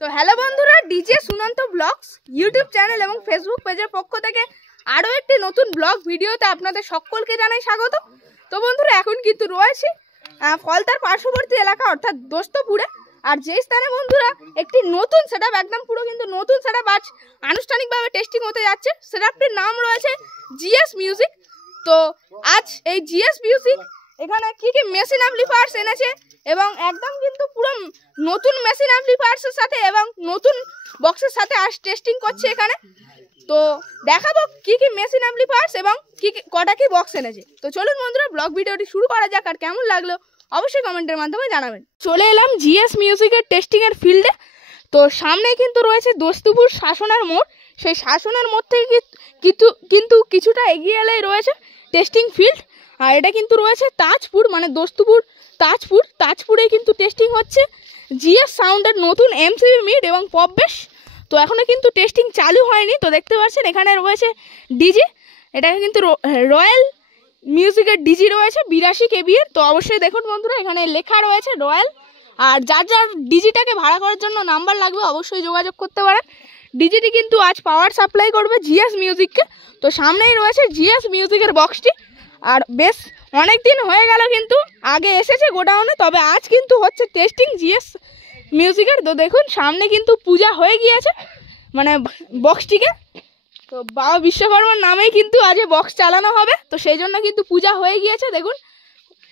তো হ্যালো বন্ধুরা, DJ Sunanta blogs YouTube channel এবং ফেসবুক পেজের পক্ষ থেকে আরও একটি নতুন ব্লগ ভিডিওতে আপনাদের সকলকে জানাই স্বাগত। তো বন্ধুরা, এখন কিন্তু রয়েছে ফলতার পার্শ্ববর্তী এলাকা অর্থাৎ দোস্তপুরে। আর যেই স্থানে বন্ধুরা একটি নতুন সেটআপ, একদম পুরো কিন্তু নতুন সেটআপ আজ আনুষ্ঠানিকভাবে টেস্টিং হতে যাচ্ছে। সেটআপটির নাম রয়েছে জিএস মিউজিক। তো আজ এই জিএস মিউজিক এখানে কি কি মেশিন অ্যাম্পলিফায়ার্স এনেছে এবং একদম কিন্তু পুরো নতুন মেশিন অ্যাম্পলিফায়ার্সের সাথে এবং নতুন বক্সের সাথে আজ টেস্টিং করছে এখানে। তো দেখাবো কি কি মেশিন অ্যাম্পলিফায়ার্স এবং কি কটা কি বক্স এনেছে। তো চলুন বন্ধুরা, ব্লগ ভিডিওটি শুরু করা যাক। আর কেমন লাগলো অবশ্যই কমেন্টের মাধ্যমে জানাবেন। চলে এলাম জিএস মিউজিকের টেস্টিংয়ের ফিল্ডে। তো সামনেই কিন্তু রয়েছে দোস্তপুর শাসনের মোড়। সেই শাসনের মোড় থেকে কিন্তু কিছুটা এগিয়ে এলেই রয়েছে টেস্টিং ফিল্ড। আর এটা কিন্তু রয়েছে তাজপুর, মানে দোস্তপুর তাজপুরে কিন্তু টেস্টিং হচ্ছে জিএস সাউন্ডের নতুন এমসিবি মিড এবং পপ বেস। তো এখনও কিন্তু টেস্টিং চালু হয়নি। তো দেখতে পাচ্ছেন এখানে রয়েছে ডিজি, এটা কিন্তু রয়্যাল মিউজিকের ডিজি রয়েছে 82 KB এর। তো অবশ্যই দেখুন বন্ধুরা, এখানে লেখা রয়েছে রয়্যাল। আর যার ডিজিটাকে ভাড়া করার জন্য নাম্বার লাগবে অবশ্যই যোগাযোগ করতে পারেন। ডিজিটি কিন্তু আজ পাওয়ার সাপ্লাই করবে জিএস মিউজিককে। তো সামনেই রয়েছে জিএস মিউজিকের বক্সটি। আর বেশ অনেক দিন হয়ে গেল কিন্তু আগে এসেছে গোডাউনে, তবে আজ কিন্তু হচ্ছে টেস্টিং জিএস মিউজিকের। তো দেখুন সামনে কিন্তু পূজা হয়ে গিয়েছে মানে বক্সটিকে। তো বাবা বিশ্বকর্মার নামেই কিন্তু আজ বক্স চালানো হবে। তো সেই জন্য কিন্তু পূজা হয়ে গিয়েছে। দেখুন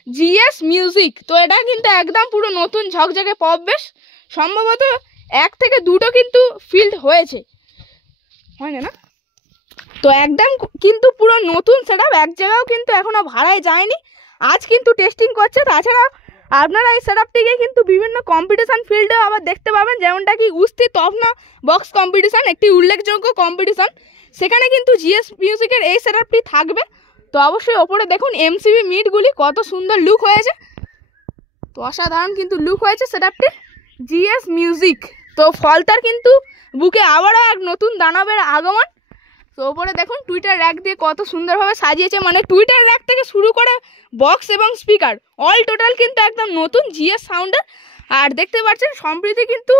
জিএস মিউজিক, তো এটা কিন্তু একদম পুরো নতুন ঝকঝকে পপ বেস। সম্ভবত 1 থেকে 2টো কিন্তু ফিল্ড হয়েছে, হয় না? তো একদম কিন্তু পুরো নতুন সেটআপ, এক জায়গাও কিন্তু এখনো ভাড়ায় যায়নি, আজ কিন্তু টেস্টিং করছে। তাছাড়া আপনারা এই সেটআপটিকে কিন্তু বিভিন্ন কম্পিটিশান ফিল্ডেও আবার দেখতে পাবেন, যেমনটা কি উস্তি তফনা বক্স কম্পিটিশান, একটি উল্লেখযোগ্য কম্পিটিশান। সেখানে কিন্তু জিএস মিউজিকের এই সেটআপটি থাকবে। তো অবশ্যই ওপরে দেখুন এমসিবি মিডগুলি কত সুন্দর লুক হয়েছে। তো অসাধারণ কিন্তু লুক হয়েছে সেটআপটি জিএস মিউজিক। তো ফলতার কিন্তু বুকে আবারও এক নতুন দানবের আগমন। তো ওপরে দেখুন টুইটার র্যাক দিয়ে কত সুন্দরভাবে সাজিয়েছে, মানে টুইটার র্যাক থেকে শুরু করে বক্স এবং স্পিকার অল টোটাল কিন্তু একদম নতুন জিএস সাউন্ডের। আর দেখতে পাচ্ছেন সম্প্রতি কিন্তু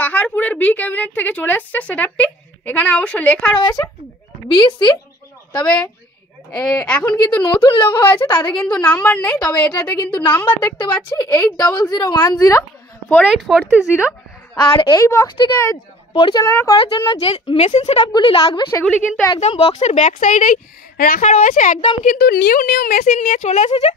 পাহাড়পুরের বি ক্যাবিনেট থেকে চলে এসেছে সেটআপটি। এখানে অবশ্য লেখা রয়েছে BC, তবে এখন কিন্তু নতুন লোগো হয়েছে, তাতে কিন্তু নাম্বার নেই। তবে এটাতে কিন্তু নাম্বার দেখতে পাচ্ছি 8001048430। আর এই বক্সটিকে পরিচালনা করার জন্য যে মেশিন সেটআপগুলি লাগবে সেগুলি কিন্তু একদম বক্সের ব্যাক সাইডেই রাখা রয়েছে। একদম কিন্তু নিউ মেশিন নিয়ে চলে এসেছে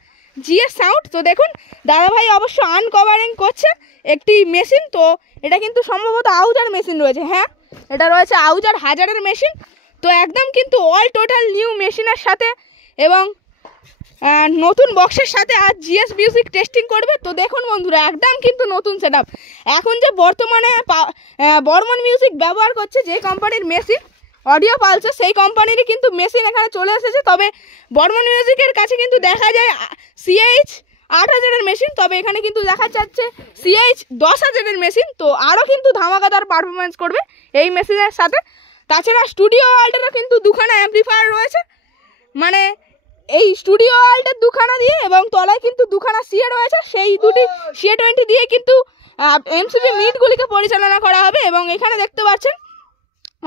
জিএস সাউন্ড। তো দেখুন দাদাভাই অবশ্য আনকভারিং করছে একটি মেশিন। তো এটা কিন্তু সম্ভবত আউজার মেশিন রয়েছে, হ্যাঁ এটা রয়েছে আউজার হাজারের মেশিন। তো একদম কিন্তু অল টোটাল নিউ মেশিনের সাথে এবং নতুন বক্সের সাথে আজ জিএস মিউজিক টেস্টিং করবে। তো দেখুন বন্ধুরা, একদম কিন্তু নতুন সেটআপ। এখন যে বর্তমানে বর্মন মিউজিক ব্যবহার করছে যে কোম্পানির মেশিন অডিও পালসে, সেই কোম্পানিরই কিন্তু মেশিন এখানে চলে এসেছে। তবে বর্মন মিউজিকের কাছে কিন্তু দেখা যায় CH 8000-এর মেশিন, তবে এখানে কিন্তু দেখা যাচ্ছে CH 10000-এর মেশিন। তো আরও কিন্তু ধামাকাদার পারফরমেন্স করবে এই মেশিনের সাথে। তাছাড়া স্টুডিও ওয়ার্ল্ডেরও কিন্তু দুখানা অ্যাম্পলিফায়ার রয়েছে, মানে এই স্টুডিও ওয়ার্ল্ডের দুখানা দিয়ে এবং তলায় কিন্তু দুখানা সিএ রয়েছে, সেই দুটি CA20 দিয়ে কিন্তু এমসিবি মিডগুলিকে পরিচালনা করা হবে। এবং এখানে দেখতে পাচ্ছেন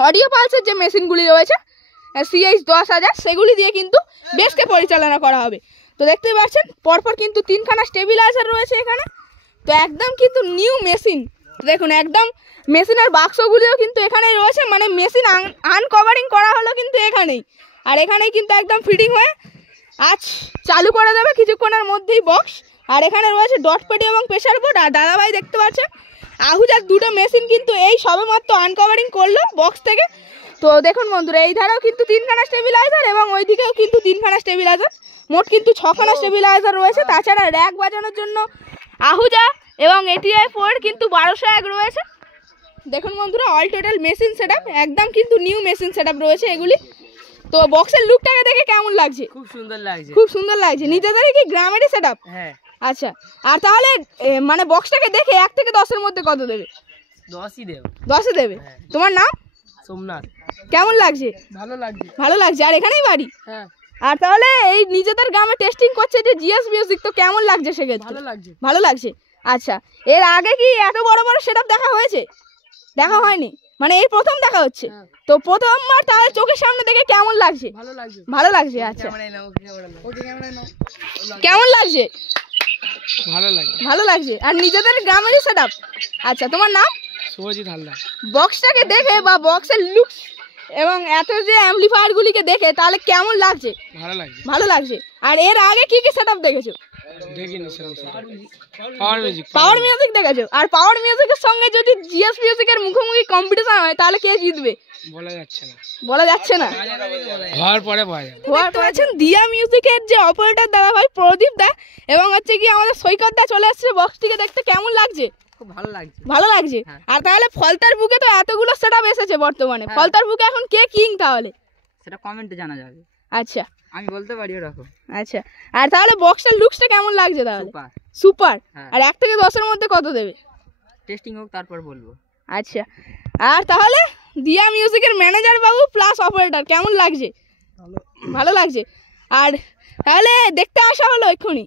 অডিও পালসের যে মেশিনগুলি রয়েছে CH 10000, সেগুলি দিয়ে কিন্তু বেসকে পরিচালনা করা হবে। তো দেখতে পাচ্ছেন পরপর কিন্তু 3খানা স্টেবিলাইজার রয়েছে এখানে। তো একদম কিন্তু নিউ মেশিন। দেখুন একদম মেশিনের বাক্সগুলিও কিন্তু এখানে রয়েছে, মানে মেশিন আনকভারিং করা হলো কিন্তু এখানেই। আর এখানেই কিন্তু একদম ফিটিং হয়ে আজ চালু করে দেবে কিছুক্ষণের মধ্যেই বক্স। আর এখানে রয়েছে ডট পেডি এবং প্রেশার বোর্ড। আর দাদাভাই দেখতে পাচ্ছেন আহুজার 2টো মেশিন কিন্তু এই সবেমাত্র আনকভারিং করলো বক্স থেকে। তো দেখুন বন্ধুরা, এই ধারেও কিন্তু 3খানা স্টেবিলাইজার এবং ওই দিকেও কিন্তু 3খানা স্টেবিলাইজার, মোট কিন্তু 6খানা স্টেবিলাইজার রয়েছে। তাছাড়া র্যাক বাজানোর জন্য আহুজা এবং ATI4 কিন্তু 1201 রয়েছে। দেখুন বন্ধুরা, অল টোটাল মেশিন সেটআপ, একদম কিন্তু নিউ মেশিন সেটআপ রয়েছে এগুলি। তো বক্সের লুকটাকে দেখে কেমন লাগছে? খুব সুন্দর লাগছে, খুব সুন্দর লাগছে। নিজেদের কি গ্রামেরই সেটআপ? হ্যাঁ। আচ্ছা, আর তাহলে মানে বক্সটাকে দেখে 1 থেকে 10-এর মধ্যে কত দেবে? 10ই দেব। 10-এ দেবে? তোমার নাম? সোমনাথ। কেমন লাগছে? ভালো লাগছে। ভালো লাগছে। আর এখানেই বাড়ি? হ্যাঁ। আর তাহলে এই নিজেদের গ্রামে টেস্টিং করছে যে জিএস মিউজিক, তো কেমন লাগছে সেক্ষেত্রে? ভালো লাগছে। ভালো লাগছে। আচ্ছা, এর আগে কি এত বড় বড় সেটআপ দেখা হয়েছে? দেখা হয়নি, মানে এই প্রথম দেখা হচ্ছে। হ্যাঁ। তো প্রথমবার তাহলে চোখের সামনে দেখে কেমন লাগছে? ভালো লাগছে। ভালো লাগছে, আচ্ছা। ক্যামেরায় নাও, ক্যামেরায় নাও। কেমন লাগছে? ভালো লাগে। ভালো লাগছে। আর নিজেদের গ্রামেরই সেটআপ। আচ্ছা, তোমার নাম? শুভজিৎ হালদার। বক্সটাকে দেখে বা বক্সের লুকস এবং এত যে অ্যাম্পলিফায়ার গুলিকে দেখে তাহলে কেমন লাগছে? ভালো লাগছে। ভালো লাগছে। আর এর আগে কি কি সেটআপ দেখেছো? দেখিনি সেরকম পাওয়ার মিউজিক। পাওয়ার মিউজিক দেখেছো? আর পাওয়ার মিউজিকের সঙ্গে যদি জিএস মিউজিকের মুখোমুখি কম্পিটিশন হয় তাহলে কে জিতবে? বলা যাচ্ছে না। বলা যাচ্ছে না। হওয়ার পরে পাওয়া যাবে। দেখতে পাচ্ছেন দিয়া মিউজিকের যে অপারেটর দাদা ভাই প্রদীপ দা এবং হচ্ছে কি আমাদের সৈকত দা চলে আসছে বক্সটিকে দেখতে। কেমন লাগছে? খুব ভালো লাগছে। ভালো লাগছে। হ্যাঁ। আর তাহলে ফলতার বুকে তো এতগুলো সেটআপ এসেছে বর্তমানে, হ্যাঁ। ফলতার বুকে এখন কে কিং তাহলে? সেটা কমেন্টে জানা যাবে। আচ্ছা আমি বলতে পারি ওরকম। আচ্ছা। আর তাহলে বক্সটার লুকসটা কেমন লাগছে তাহলে? সুপার। সুপার। হ্যাঁ। আর 1 থেকে 10 এর মধ্যে কত দেবে? টেস্টিং হোক তারপর বলবো। আচ্ছা। আর তাহলে দিয়া মিউজিকের ম্যানেজার বাবু প্লাস অপারেটর কেমন লাগছে? ভালো লাগছে। আর তাহলে দেখতে আসা হলো এক্ষুনি,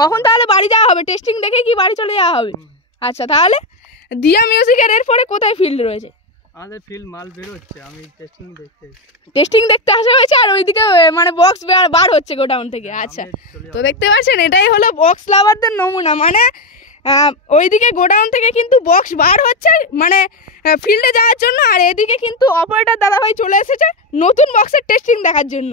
কখন তাহলে বাড়ি যাওয়া হবে? টেস্টিং দেখে কি বাড়ি চলে যাওয়া হবে? আচ্ছা, তাহলে দিয়া মিউজিকের এরপরে কোথায় ফিল্ড রয়েছে? আমাদের ফিল্ড মাল বের হচ্ছে, আমি টেস্টিং দেখতে। টেস্টিং দেখতে আসা হয়েছে আর ওইদিকে মানে বক্স বার হচ্ছে গোডাউন থেকে। আচ্ছা, তো দেখতে পাচ্ছেন এটাই হলো বক্স লাভারদের নমুনা, মানে ওইদিকে গোডাউন থেকে কিন্তু বক্স বার হচ্ছে মানে ফিল্ডে যাওয়ার জন্য, আর এদিকে কিন্তু অপারেটর দাদাভাই চলে এসেছে নতুন বক্সের টেস্টিং দেখার জন্য।